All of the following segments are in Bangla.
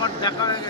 আমার দেখা হয়ে গেছে।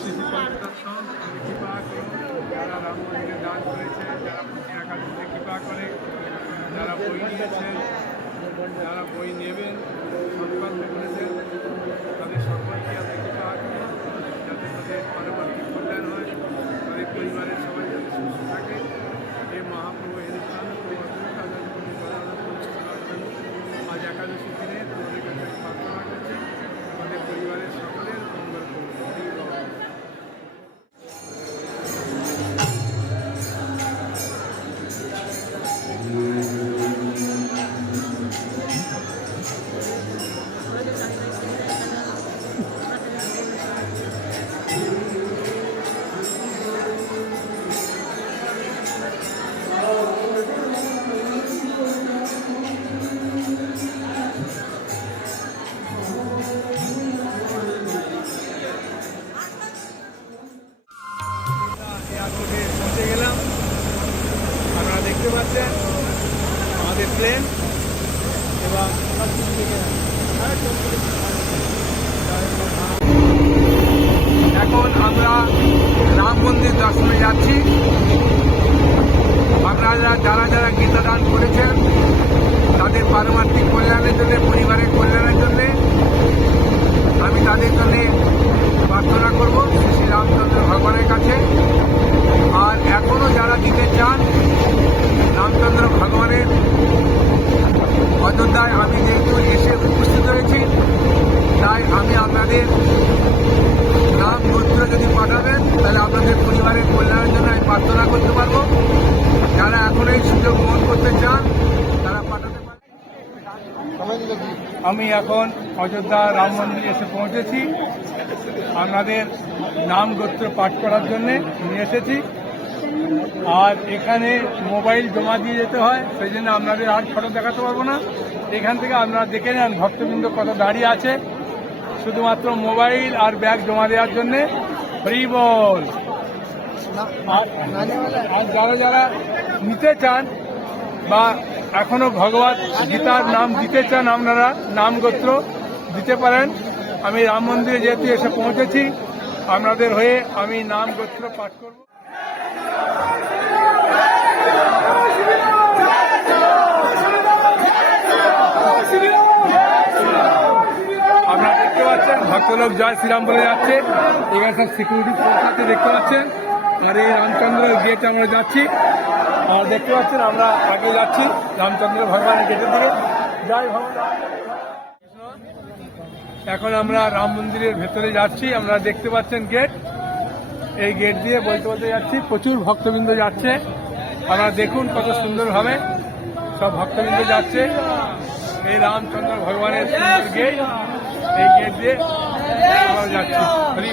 কৃপা করুন যারা রাম মন্দিরে দান করেছে যারা পুঁথি একাডেমিতে কৃপা করে যারা বই নিয়েছেন যারা বই নেবেন সংবাদ করেছেন তাদের সকলকে আপনি কৃপা করুন যাতে তাদের পরবর্তী এয়ারপোর্টে পৌঁছে গেলাম। আপনারা দেখতে পাচ্ছেন, আমাদের প্লেন এবং এখন আমরা রাম মন্দির দর্শনে যাচ্ছি। আপনারা যারা যারা গীতা দান করেছেন, তাদের পারমার্থিক কল্যাণের জন্য, পরিবারের কল্যাণের জন্যে, আমি তাদের জন্য প্রার্থনা করব। শ্রী শ্রী রামচন্দ্র ভগবানের কাছে আর এখনও যারা দিতে চান রামচন্দ্র ভগবানের অযোধ্যায় আমি যেহেতু এসে উপস্থিত হয়েছি তাই আমি আপনাদের নাম গোত্র যদি পাঠাবেন তাহলে আপনাদের পরিবারের কল্যাণের জন্য আমি প্রার্থনা করতে পারব যারা এখন এই সুযোগ গ্রহণ করতে চান তারা পাঠাতে পারেন আমি এখন অযোধ্যা রাম মন্দিরে এসে পৌঁছেছি। আপনাদের নাম গোত্র পাঠ করার জন্যে নিয়ে এসেছি। আর এখানে মোবাইল জমা দিয়ে যেতে হয়, সেই জন্য আপনাদের আর ফটো দেখাতে পারব না। এখান থেকে আপনারা দেখে নেন ভক্তবৃন্দ কত দাঁড়িয়ে আছে। শুধুমাত্র মোবাইল আর ব্যাগ জমা দেওয়ার জন্য ফ্রি বল। আর আর যারা যারা নিতে চান বা এখনও ভগবত গীতার নাম দিতে চান আপনারা, নাম গোত্র দিতে পারেন। আমি রাম মন্দিরে যেহেতু এসে পৌঁছেছি, আপনাদের হয়ে আমি নাম গোত্র পাঠ করব। আপনারা দেখতে পাচ্ছেন, ভক্তলোক জয় শ্রীরাম বলে যাচ্ছে। এখানে সব সিকিউরিটি দেখতে পাচ্ছেন। আর এই রামচন্দ্রের গেট আমরা যাচ্ছি। দেখতে পাচ্ছেন, আমরা আগে যাচ্ছি রামচন্দ্র ভগবানের গেটের দিকে। জয় ভগবান এখন আমরা রাম মন্দিরের ভেতরে যাচ্ছি আমরা দেখতে পাচ্ছেন গেট। এই গেট দিয়ে বলতে বলতে যাচ্ছি, প্রচুর ভক্তবৃন্দ যাচ্ছে। আপনারা দেখুন কত সুন্দরভাবে সব ভক্তবৃন্দ যাচ্ছে। এই রামচন্দ্র ভগবানের সুন্দর গেট, এই গেট দিয়ে যাচ্ছি। হরি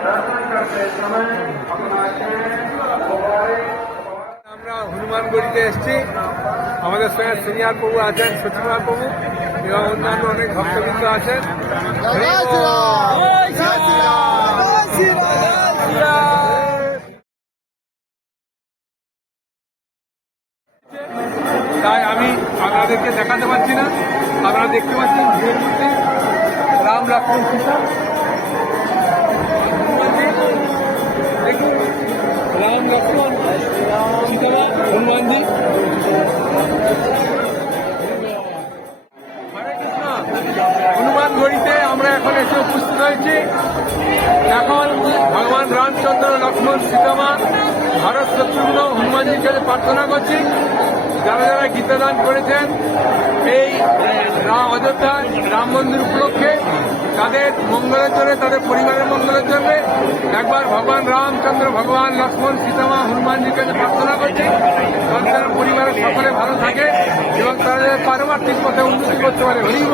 दर्शन करते समय अपना चैन मोबाइल আমরা হনুমানগড়িতে এসেছি আমাদের সঙ্গে সিনিয়র প্রভু আছেন সচিমার প্রভু এবং অন্যান্য অনেক ভক্তবৃন্দ আছেন এখন ভগবান রামচন্দ্র, লক্ষ্মণ সীতামা ভারত শত্রুঘ্ন, হনুমানজির কাছে প্রার্থনা করছি। যারা যারা গীতাদান করেছেন, এই রাম অযোধ্যা, রাম মন্দির উপলক্ষে, তাদের মঙ্গলের জন্য, তাদের পরিবারের মঙ্গলের জন্য একবার ভগবান রামচন্দ্র, ভগবান লক্ষ্মণ, সীতামা, হনুমানজির কাছে প্রার্থনা করছি। যাতে তারা পরিবারের সকলে ভালো থাকে এবং যাতে পারমার্থিক পথে উন্নতি করতে পারে। হরিব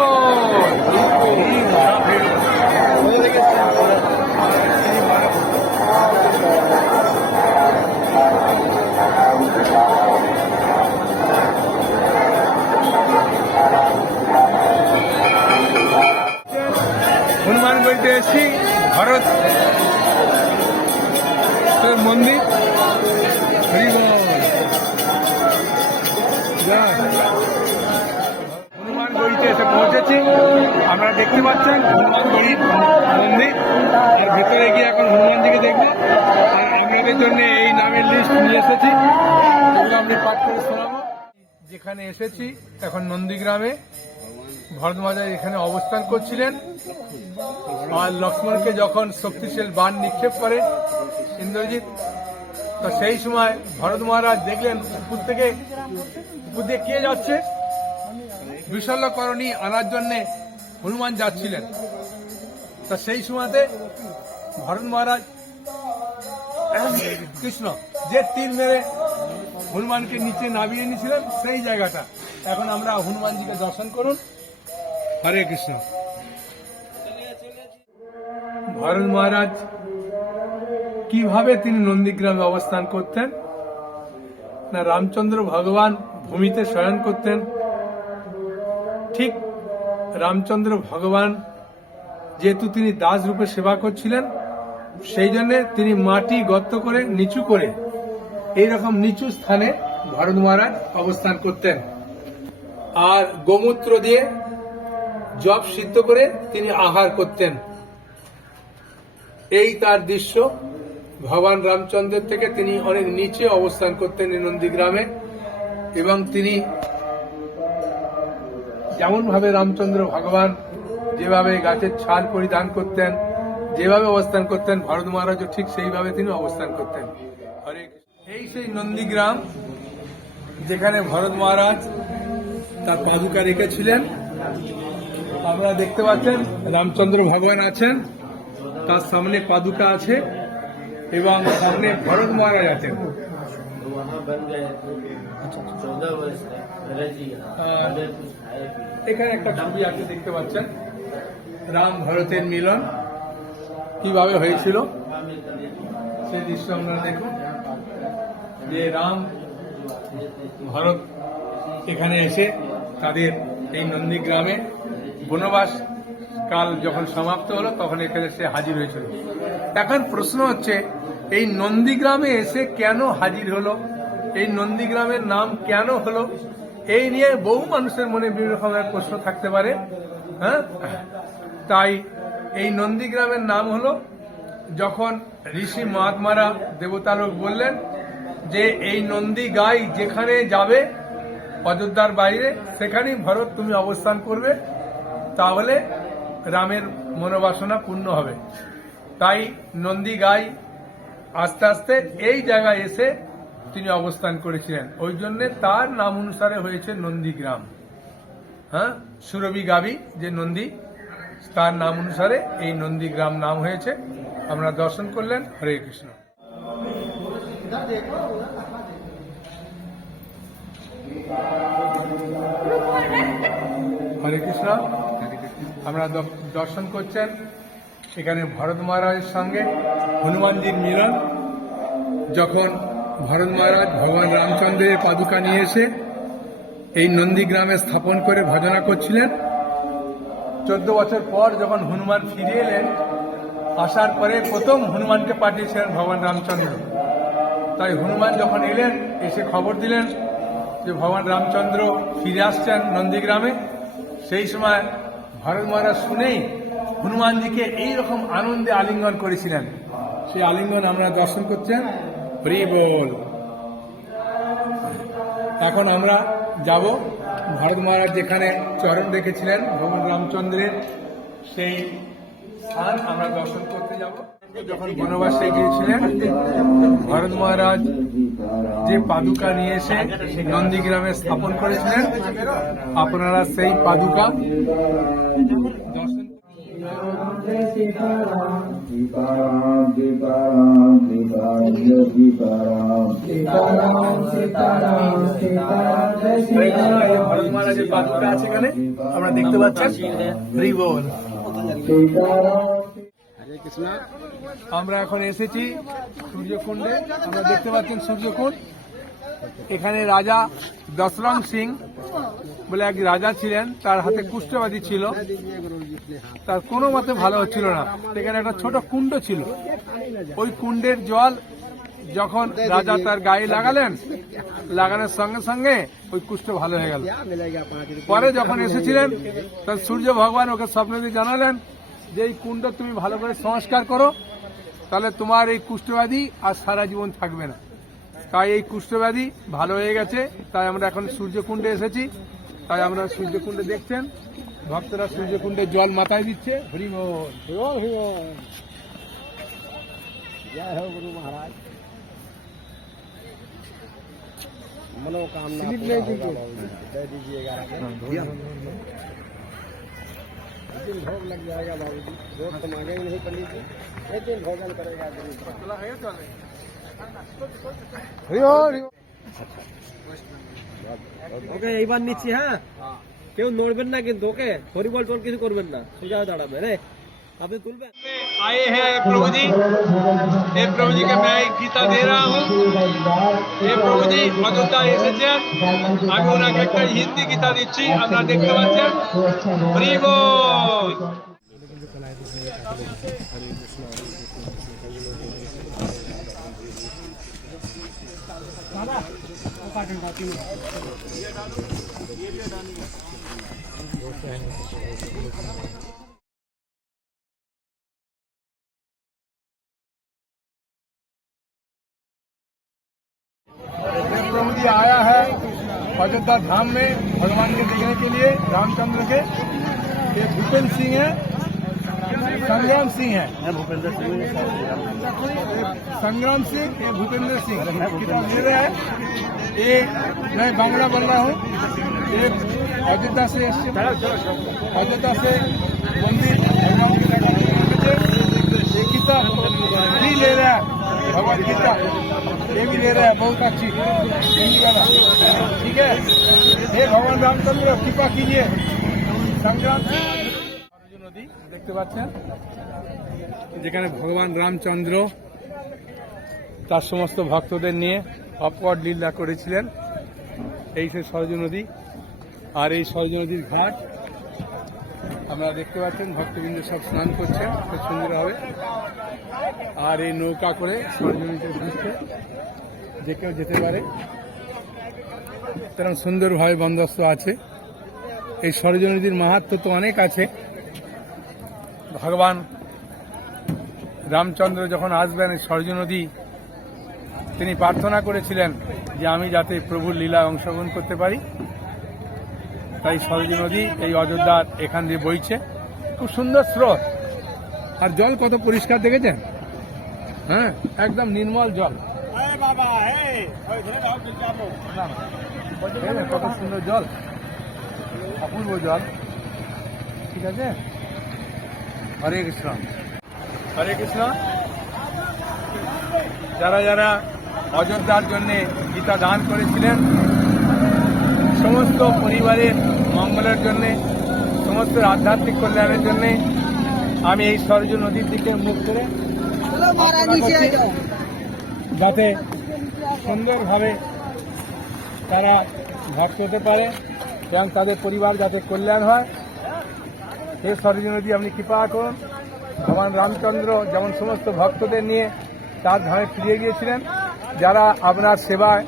ভেতরে গিয়ে এখন হনুমানজিকে দেখব। আর আপনাদের জন্য এই নামের লিস্ট নিয়ে এসেছি। আমি পাঠ করে শোনাবো। যেখানে এসেছি, এখন নন্দীগ্রামে। ভরতমাতা এখানে অবস্থান করছিলেন। আর লক্ষ্মণকে যখন শক্তিশালী বান নিক্ষেপ করে ইন্দ্রজিৎ, তো সেই সময় ভরত মহারাজ দেখলেন, উপর থেকে, উপর দিয়ে কে যাচ্ছে? বিশল্যকরণী আনার জন্য হনুমান যাচ্ছিলেন। তা সেই সময়তে ভরত মহারাজ, কৃষ্ণ, যে তীর মেরে হনুমানকে নিচে নামিয়ে নিয়েছিলেন সেই জায়গাটা। এখন আমরা হনুমানজিকে দর্শন করুন। হরে কৃষ্ণ। ভারত মহারাজ, কীভাবে তিনি নন্দীগ্রামে অবস্থান করতেন? না, রামচন্দ্র ভগবান ভূমিতে শয়ন করতেন? ঠিক রামচন্দ্র ভগবান, যেহেতু তিনি দাস রূপে সেবা করছিলেন সেই জন্য তিনি মাটি গর্ত করে নিচু করে এই রকম নিচু স্থানে ভারত মহারাজ অবস্থান করতেন। আর গোমূত্র দিয়ে জব সিদ্ধ করে তিনি আহার করতেন। এই তার দৃশ্য ভগবান রামচন্দ্রের থেকে তিনি অনেক নিচে অবস্থান করতেন নন্দীগ্রামে এবং তিনি যেমন ভাবে রামচন্দ্র ভগবান যেভাবে গাছের ছাল পরিধান করতেন যেভাবে অবস্থান করতেন, ভারত মহারাজও ঠিক সেইভাবে তিনি অবস্থান করতেন। এই সেই নন্দীগ্রাম, যেখানে ভরত মহারাজ তার পাদুকা রেখেছিলেন। আপনারা দেখতে পাচ্ছেন, রামচন্দ্র ভগবান আছেন, তার সামনে পাদুকা আছে এবং সামনে ভরত মহারাজ আছেন। এখানে একটা ছবি আপনি দেখতে পাচ্ছেন, রাম ভরতের মিলন। কীভাবে হয়েছিল? সেই দৃশ্য আপনারা দেখুন। যে রাম ভরত এখানে এসে তাদের এই নন্দীগ্রামে বনবাস কাল যখন সমাপ্ত হলো, তখন এখানে সে হাজির হয়েছিল। এখন প্রশ্ন হচ্ছে, এই নন্দীগ্রামে এসে কেন হাজির হলো? এই নন্দীগ্রামের নাম কেন হলো? এই নিয়ে বহু মানুষের মনে বিভিন্ন রকমের প্রশ্ন থাকতে পারে হ্যাঁ? তাই এই নন্দীগ্রামের নাম হলো যখন ঋষি মহাত্মারা দেবতালোক বললেন যে এই নন্দী গাই যেখানে যাবে অযোধ্যার বাইরে, সেখানেই ভরত তুমি অবস্থান করবে, তাহলে রামের মনোবাসনা পূর্ণ হবে। তাই নন্দী গাই আস্তে আস্তে এই জায়গায় এসে তিনি অবস্থান করেছিলেন। ওই জন্য তার নাম অনুসারে হয়েছে নন্দীগ্রাম। হ্যাঁ? সুরভি গাবি যে নন্দী তার নাম অনুসারে এই নন্দীগ্রাম নাম হয়েছে। আমরা দর্শন করলেন। হরে কৃষ্ণ। হরে কৃষ্ণ। আমরা দর্শন করছেন এখানে ভরত মহারাজের সঙ্গে হনুমানজির মিলন। যখন ভরত মহারাজ ভগবান রামচন্দ্রের পাদুকা নিয়ে এসে এই নন্দীগ্রামে স্থাপন করে ভজনা করছিলেন চোদ্দ বছর পর যখন হনুমান ফিরে এলেন, আসার পরে প্রথম হনুমানকে পাঠিয়েছিলেন ভগবান রামচন্দ্র। তাই হনুমান যখন এলেন, এসে খবর দিলেন যে ভগবান রামচন্দ্র ফিরে আসছেন নন্দীগ্রামে। সেই সময় ভারত মহারাজ শুনেই হনুমানজিকে এইরকম আনন্দে আলিঙ্গন করেছিলেন। সেই আলিঙ্গন আমরা দর্শন করছেন। হরি বল। এখন আমরা যাব ভারত মহারাজ যেখানে চরণ রেখেছিলেন ভগবান রামচন্দ্রের, সেই স্থান আমরা দর্শন করতে যাব। যখন বনবাসে গিয়েছিলেন, ভরত মহারাজ যে পাদুকা নিয়ে এসে নন্দীগ্রামে স্থাপন করেছিলেন, আপনারা সেই পাদুকা দর্শন सीताराम सीताराम सीताराम सीताराम जय सीताराम सीताराम सीताराम सीताराम जय এই যে ভরত মহারাজের পাদুকা আছে এখানে আমরা দেখতে পাচ্ছেন হরি বল सीताराम আমরা এখন এসেছি সূর্যকুণ্ডে আমরা দেখতে পাচ্ছেন সূর্যকুণ্ড এখানে রাজা দশরাম সিং বলে এক রাজা ছিলেন, তার হাতে কুষ্ঠবাদী ছিল। তার কোনো মতে ভালো হচ্ছিল না। সেখানে একটা ছোট কুণ্ড ছিল। ওই কুণ্ডের জল যখন রাজা তার গায়ে লাগালেন, লাগানোর সঙ্গে সঙ্গে ওই কুষ্ঠ ভালো হয়ে গেল। পরে যখন এসেছিলেন তার সূর্য ভগবান ওকে স্বপ্ন দিয়ে জানালেন যে, এই কুণ্ড তুমি ভালো করে সংস্কার করো, তাহলে তোমার এই কুষ্ঠব্যাধি আর সারা জীবন থাকবে না। তাই এই কুষ্ঠব্যাধি ভালো হয়ে গেছে তাই আমরা এখন সূর্যকুণ্ডে এসেছি তাই আমরা সূর্যকুণ্ডে দেখছেন ভক্তরা সূর্যকুণ্ডে জল মাথায় দিচ্ছে হরি বল হরি বল जय हो गुरु महाराज मनोकामना स्लिप पूरा ले होगा दीजिए। बाबूजी। दे दीजिएगा एक दिन भोग लग जाएगा बाबूजी भोग तो मांगेंगे नहीं पंडित जी एक दिन भोजन करेगा ওকে এইবার নিচ্ছি হ্যাঁ কেউ নড়বেন না কিন্তু ওকে হরিবল টোল কিছু করবেন না সোজা হয়ে দাঁড়াবে রে আপনি তুলবেন आए हैं प्रभु जी ये प्रभु जी के मैं गीता दे रहा हूँ ये प्रभु जी অযোধ্যা এসেছেন আমি ওনাকে একটা হিন্দি গীতা দিচ্ছি আপনারা দেখতে পাচ্ছেন হরি বল जी आया है अयोध्या धाम में भगवान के देखने के लिए, रामचंद्र के। ये भूपेंद्र सिंह है। संग्राम सिंह है। भूपेंद्र सिंह संग्राम सिंह ये भूपेंद्र सिंह? किताब ले रहे हैं? ये मैं बांग्ला बोल रहा हूँ। ये अयोध्या से अयोध्या से मंदिर ये किताब भी ले रहा है भगवत गीता ये भी ले रहा है बहुत अच्छी। हिंदी वाला ठीक है? हे भगवान रामचंद्र कृपा कीजिए। संग्राम নদী দেখতে পাচ্ছেন? যেখানে ভগবান রামচন্দ্র তার সমস্ত ভক্তদের নিয়ে অপওয়ার্ড লীলা করেছিলেন। এই সেই সরজ নদী আর এই সরজ নদীর ঘাট। আমরা দেখতে পাচ্ছেন, ভক্তবৃন্দ সব স্নান করছেন, খুব সুন্দর সুন্দরভাবে আর এই নৌকা করে সরজ নদীতে ঘুরতে যে কেউ যেতে পারে। তেমন সুন্দরভাবে বন্দোবস্ত আছে। এই সরজ নদীর মাহাত্ম তো অনেক আছে। ভগবান রামচন্দ্র যখন আসবেন এই সরজ নদী তিনি প্রার্থনা করেছিলেন যে আমি যাতে প্রভুর লীলা অংশগ্রহণ করতে পারি। তাই সরজ নদী এই অযোধ্যার এখান দিয়ে বইছে। খুব সুন্দর স্রোত। আর জল কত পরিষ্কার দেখেছেন? হ্যাঁ একদম নির্মল জল। কত সুন্দর জল। অপূর্ব জল। ঠিক আছে? হরে কৃষ্ণ। হরে কৃষ্ণ। যারা যারা অযোধ্যার জন্য গীতা দান করেছিলেন, সমস্ত পরিবারের মঙ্গলের জন্য, সমস্ত আধ্যাত্মিক কল্যাণের জন্য আমি এই সরজ নদীর দিকে মুখ করে যাতে সুন্দরভাবে তারা ভক্ত হতে পারে এবং তাদের পরিবার যাতে কল্যাণ হয়। হে সরজ নদী আপনি কৃপা করুন। ভগবান রামচন্দ্র যেমন সমস্ত ভক্তদের নিয়ে তার ধামে ফিরিয়ে গিয়েছিলেন, যারা আপনার সেবায়